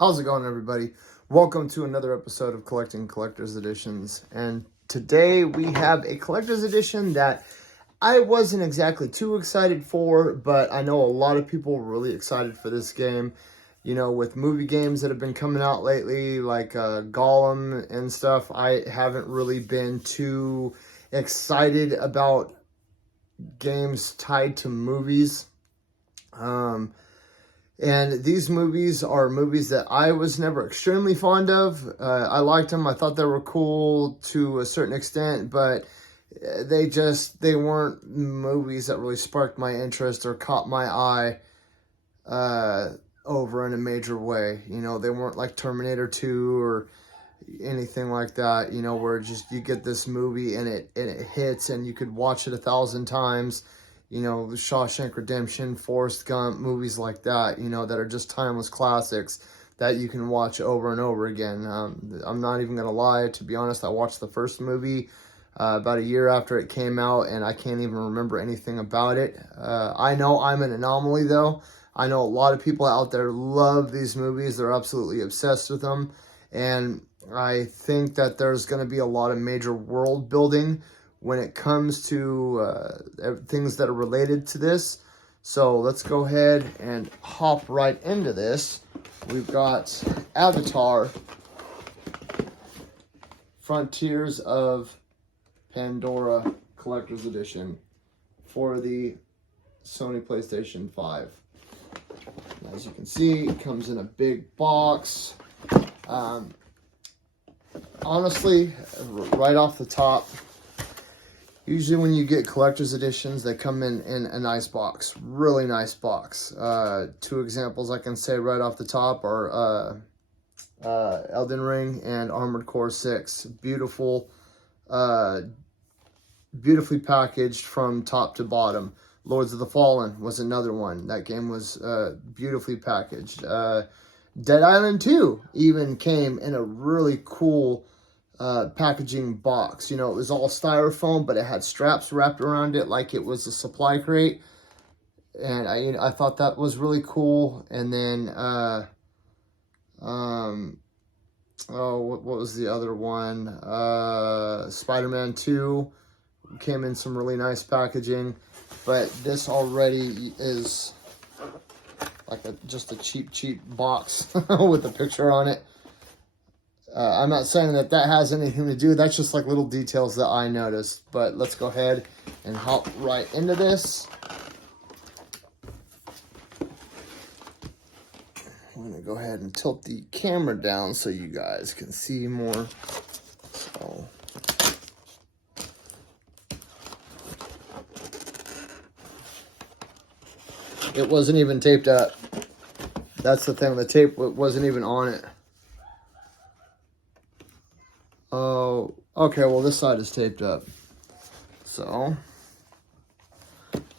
How's it going, everybody? Welcome to another episode of Collecting Collector's Editions. And today we have a collector's edition that I wasn't exactly too excited for, but I know a lot of people were really excited for this game. You know, with movie games that have been coming out lately, like Gollum and stuff, I haven't really been too excited about games tied to movies. And these movies are movies that I was never extremely fond of. I liked them. I thought they were cool to a certain extent, but they weren't movies that really sparked my interest or caught my eye over in a major way. You know, they weren't like Terminator 2 or anything like that, you know, where just you get this movie and it hits and you could watch it 1,000 times. You know, the Shawshank Redemption, Forrest Gump, movies like that, you know, that are just timeless classics that you can watch over and over again. I'm not even going to lie. To be honest, I watched the first movie about a year after it came out, and I can't even remember anything about it. I know I'm an anomaly, though. I know a lot of people out there love these movies. They're absolutely obsessed with them. And I think that there's going to be a lot of major world building when it comes to things that are related to this. So let's go ahead and hop right into this. We've got Avatar, Frontiers of Pandora Collector's Edition for the Sony PlayStation 5. As you can see, it comes in a big box. Honestly, right off the top, usually when you get collector's editions, they come in a nice box, really nice box. Two examples I can say right off the top are Elden Ring and Armored Core 6. Beautiful, beautifully packaged from top to bottom. Lords of the Fallen was another one. That game was beautifully packaged. Dead Island 2 even came in a really cool packaging box. You know, it was all styrofoam, but it had straps wrapped around it like it was a supply crate. And I thought that was really cool. And then, what was the other one? Spider-Man 2 came in some really nice packaging. But this already is like just a cheap box with a picture on it. I'm not saying that has anything to do. That's just like little details that I noticed. But let's go ahead and hop right into this. I'm going to go ahead and tilt the camera down so you guys can see more. So, it wasn't even taped up. That's the thing. The tape wasn't even on it. Oh, okay, well, this side is taped up. So,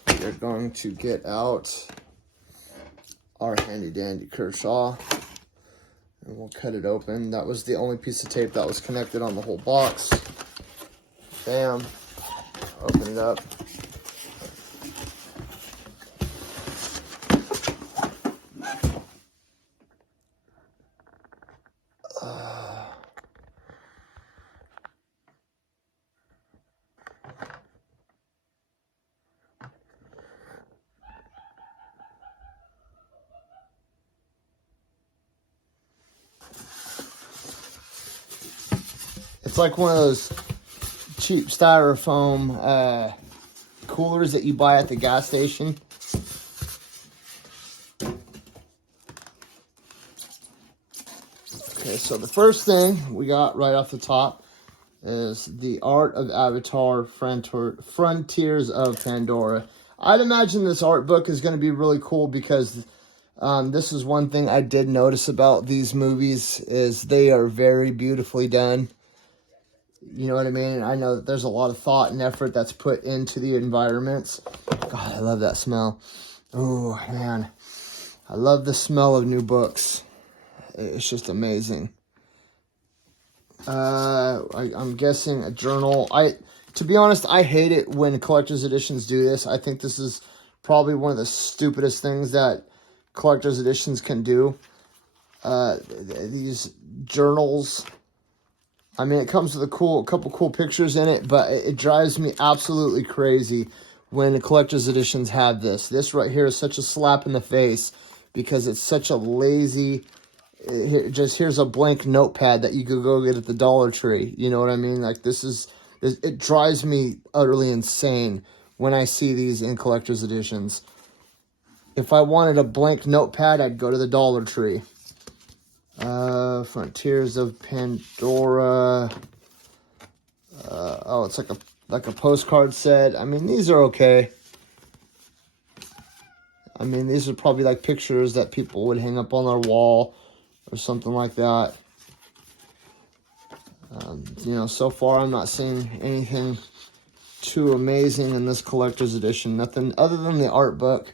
we're going to get out our handy-dandy Kershaw, and we'll cut it open. That was the only piece of tape that was connected on the whole box. Bam. Open it up. It's like one of those cheap styrofoam coolers that you buy at the gas station. Okay, so the first thing we got right off the top is The Art of Avatar, Frontiers of Pandora. I'd imagine this art book is going to be really cool because this is one thing I did notice about these movies is they are very beautifully done. You know what I mean? I know that there's a lot of thought and effort that's put into the environments. God, I love that smell. Oh, man. I love the smell of new books. It's just amazing. I'm guessing a journal. To be honest, I hate it when collector's editions do this. I think this is probably one of the stupidest things that collector's editions can do. these journals. I mean, it comes with a couple cool pictures in it, but it drives me absolutely crazy when the collector's editions have this. This right here is such a slap in the face because it's such a lazy. Here's a blank notepad that you could go get at the Dollar Tree. You know what I mean? Like it drives me utterly insane when I see these in collector's editions. If I wanted a blank notepad, I'd go to the Dollar Tree. Frontiers of Pandora. Oh, it's like a postcard set. I mean, these are okay. I mean, these are probably like pictures that people would hang up on their wall or something like that. You know, so far I'm not seeing anything too amazing in this collector's edition. Nothing other than the art book.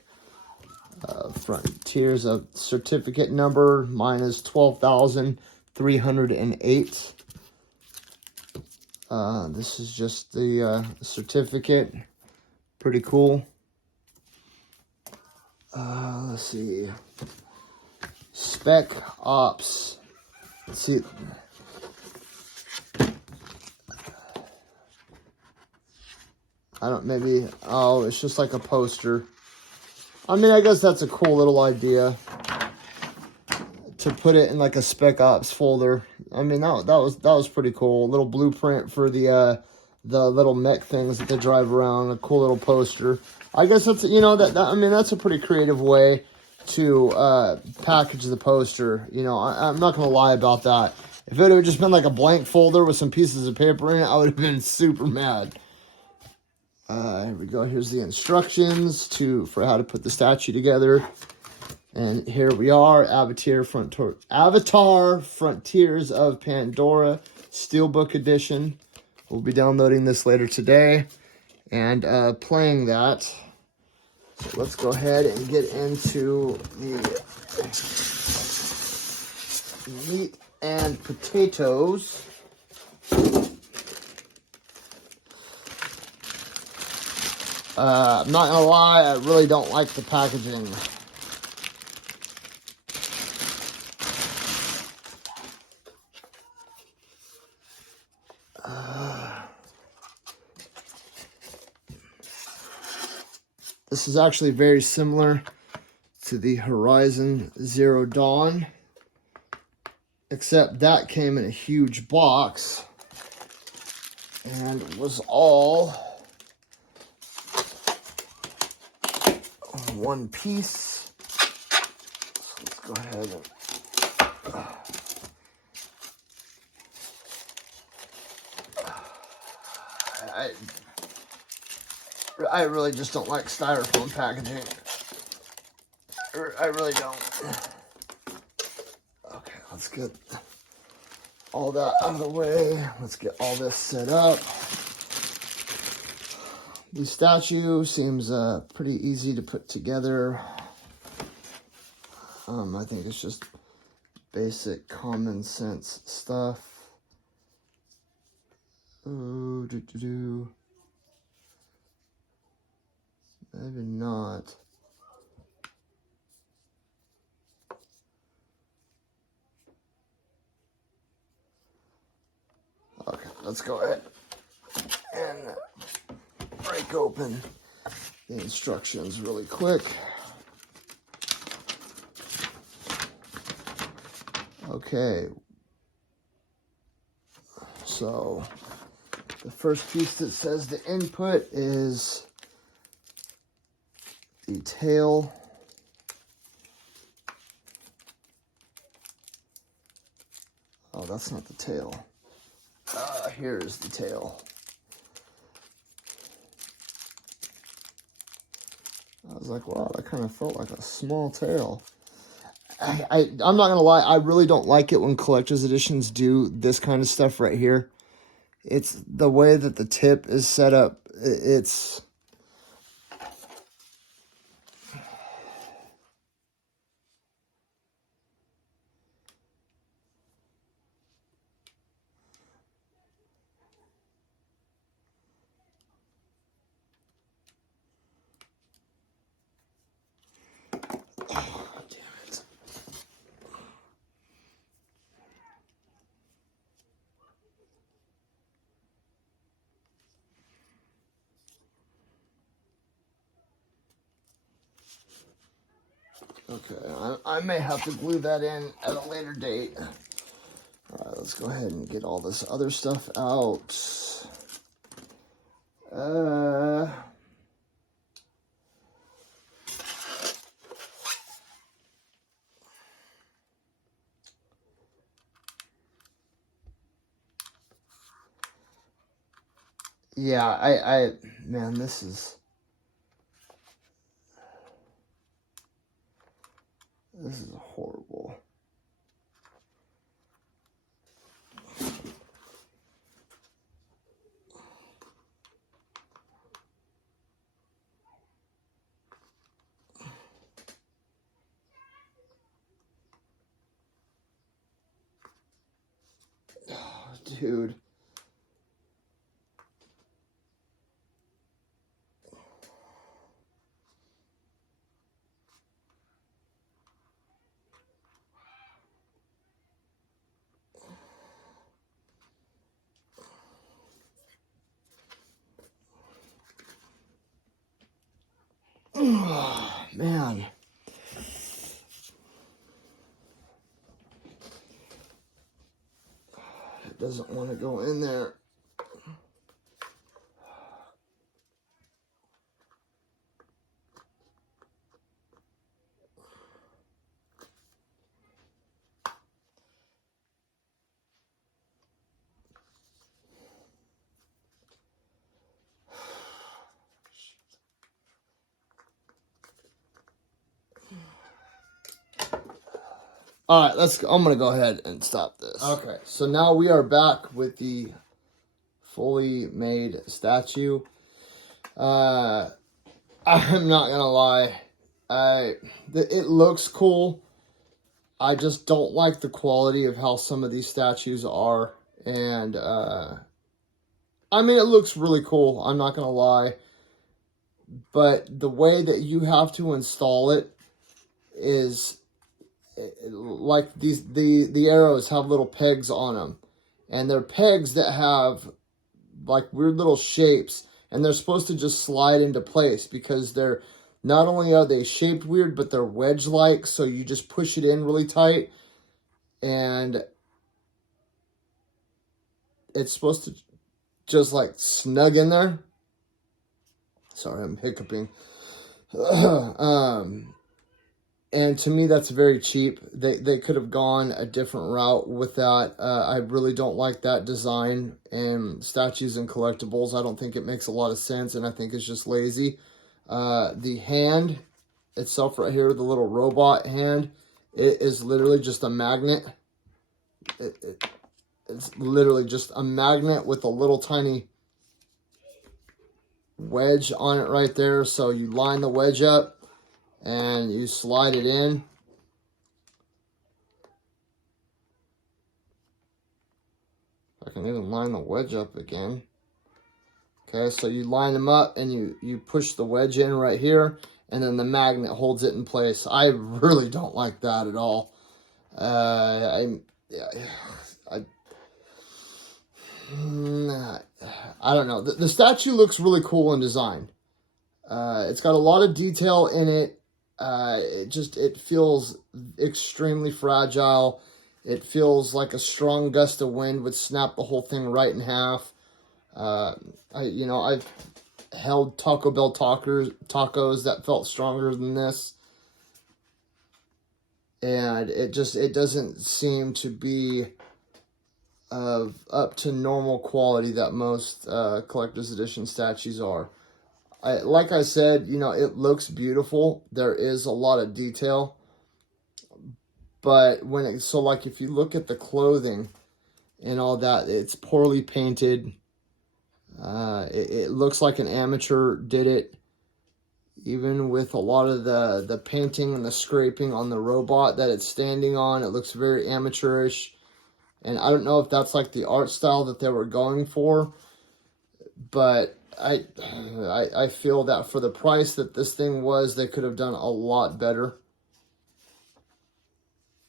Frontiers of certificate number. Mine is 12,308. This is just the certificate. Pretty cool. Let's see. Spec Ops. Let's see. Oh, it's just like a poster. I mean, I guess that's a cool little idea to put it in like a Spec Ops folder. I mean, that was pretty cool. A little blueprint for the little mech things that they drive around. A cool little poster. I guess that's, you know, I mean, that's a pretty creative way to package the poster. You know, I'm not gonna lie about that. If it had just been like a blank folder with some pieces of paper in it, I would have been super mad. Here we go. Here's the instructions for how to put the statue together. And here we are, Avatar Frontiers of Pandora Steelbook Edition. We'll be downloading this later today and playing that. So let's go ahead and get into the meat and potatoes. I'm not gonna lie, I really don't like the packaging. This is actually very similar to the Horizon Zero Dawn, except that came in a huge box and was all one piece. So let's go ahead and I really just don't like styrofoam packaging. I really don't. Okay, let's get all that out of the way. Let's get all this set up. The statue seems pretty easy to put together. I think it's just basic common sense stuff. Oh, maybe not. Okay, let's go ahead and break open the instructions really quick. Okay. So the first piece that says the input is the tail. Oh, that's not the tail. Here's the tail. I was like, wow, that kind of felt like a small tail. I'm not going to lie, I really don't like it when collector's editions do this kind of stuff right here. It's the way that the tip is set up. It's... Okay, I may have to glue that in at a later date. All right, let's go ahead and get all this other stuff out. Yeah, man, this is horrible. Oh, dude. Oh, man. It doesn't want to go in there. All right, I'm going to go ahead and stop this. Okay, so now we are back with the fully made statue. I'm not going to lie. It looks cool. I just don't like the quality of how some of these statues are. And, I mean, it looks really cool. I'm not going to lie. But the way that you have to install it is like the arrows have little pegs on them, and they're pegs that have like weird little shapes, and they're supposed to just slide into place because they're not only are they shaped weird, but they're wedge like, so you just push it in really tight and it's supposed to just like snug in there. Sorry, I'm hiccuping. And to me, that's very cheap. They could have gone a different route with that. I really don't like that design and statues and collectibles. I don't think it makes a lot of sense, and I think it's just lazy. The hand itself right here, the little robot hand, it is literally just a magnet. It's literally just a magnet with a little tiny wedge on it right there. So you line the wedge up and you slide it in. I can even line the wedge up again. Okay, so you line them up and you push the wedge in right here, and then the magnet holds it in place. I really don't like that at all. I don't know. The statue looks really cool in design. It's got a lot of detail in it. It feels extremely fragile. It feels like a strong gust of wind would snap the whole thing right in half. I've held Taco Bell tacos that felt stronger than this. And it doesn't seem to be up to normal quality that most collector's edition statues are. Like I said, it looks beautiful. There is a lot of detail. But if you look at the clothing and all that, it's poorly painted. It looks like an amateur did it. Even with a lot of the painting and the scraping on the robot that it's standing on, it looks very amateurish. And I don't know if that's like the art style that they were going for. But I feel that for the price that this thing was, they could have done a lot better.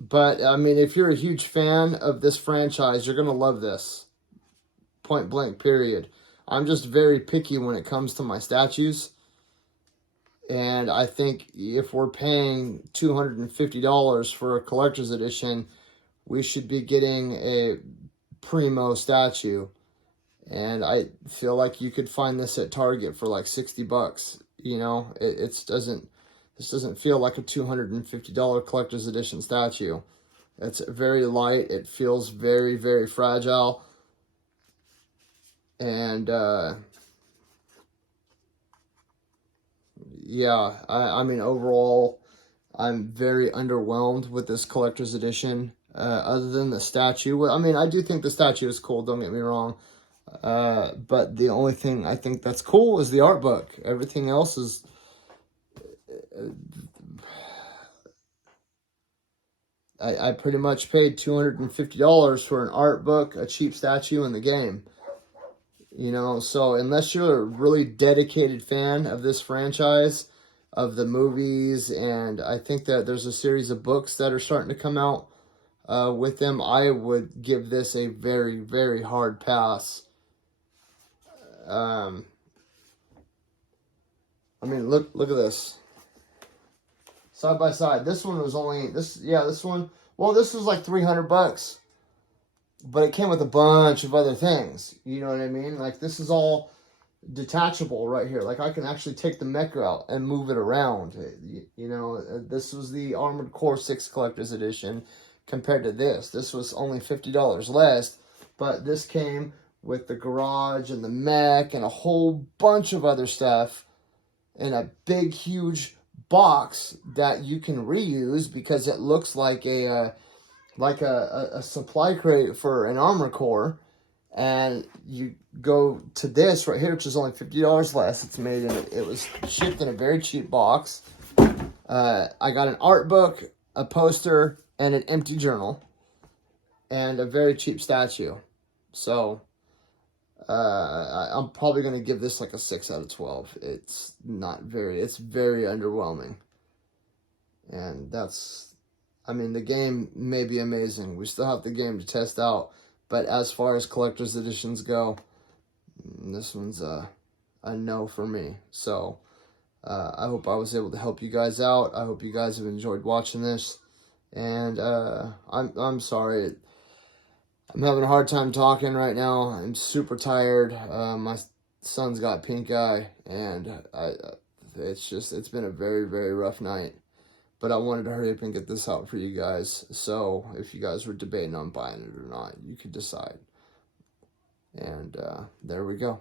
But, I mean, if you're a huge fan of this franchise, you're going to love this. Point blank, period. I'm just very picky when it comes to my statues. And I think if we're paying $250 for a collector's edition, we should be getting a primo statue. And I feel like you could find this at Target for like $60. You know, this doesn't feel like a $250 collector's edition statue. It's very light. It feels very, very fragile. And yeah, I mean, overall, I'm very underwhelmed with this collector's edition. Other than the statue, I mean, I do think the statue is cool. Don't get me wrong. But the only thing I think that's cool is the art book. Everything else is. I pretty much paid $250 for an art book, a cheap statue, in the game. You know, so unless you're a really dedicated fan of this franchise, of the movies, and I think that there's a series of books that are starting to come out with them, I would give this a very, very hard pass. I mean, look at this. Side by side. This one was only, this one, well, this was like $300. But it came with a bunch of other things. You know what I mean? Like, this is all detachable right here. Like, I can actually take the mecha out and move it around. You know, this was the Armored Core 6 Collector's Edition compared to this. This was only $50 less, but this came with the garage and the mech and a whole bunch of other stuff in a big, huge box that you can reuse because it looks like a supply crate for an armor core. And you go to this right here, which is only $50 less. It's made in it was shipped in a very cheap box. I got an art book, a poster, and an empty journal, and a very cheap statue. So I'm probably going to give this like a 6 out of 12. It's very underwhelming. And I mean, the game may be amazing. We still have the game to test out. But as far as collector's editions go, this one's a no for me. So I hope I was able to help you guys out. I hope you guys have enjoyed watching this. And I'm sorry. I'm having a hard time talking right now. I'm super tired. My son's got pink eye, and it's been a very, very rough night. But I wanted to hurry up and get this out for you guys. So if you guys were debating on buying it or not, you could decide. And there we go.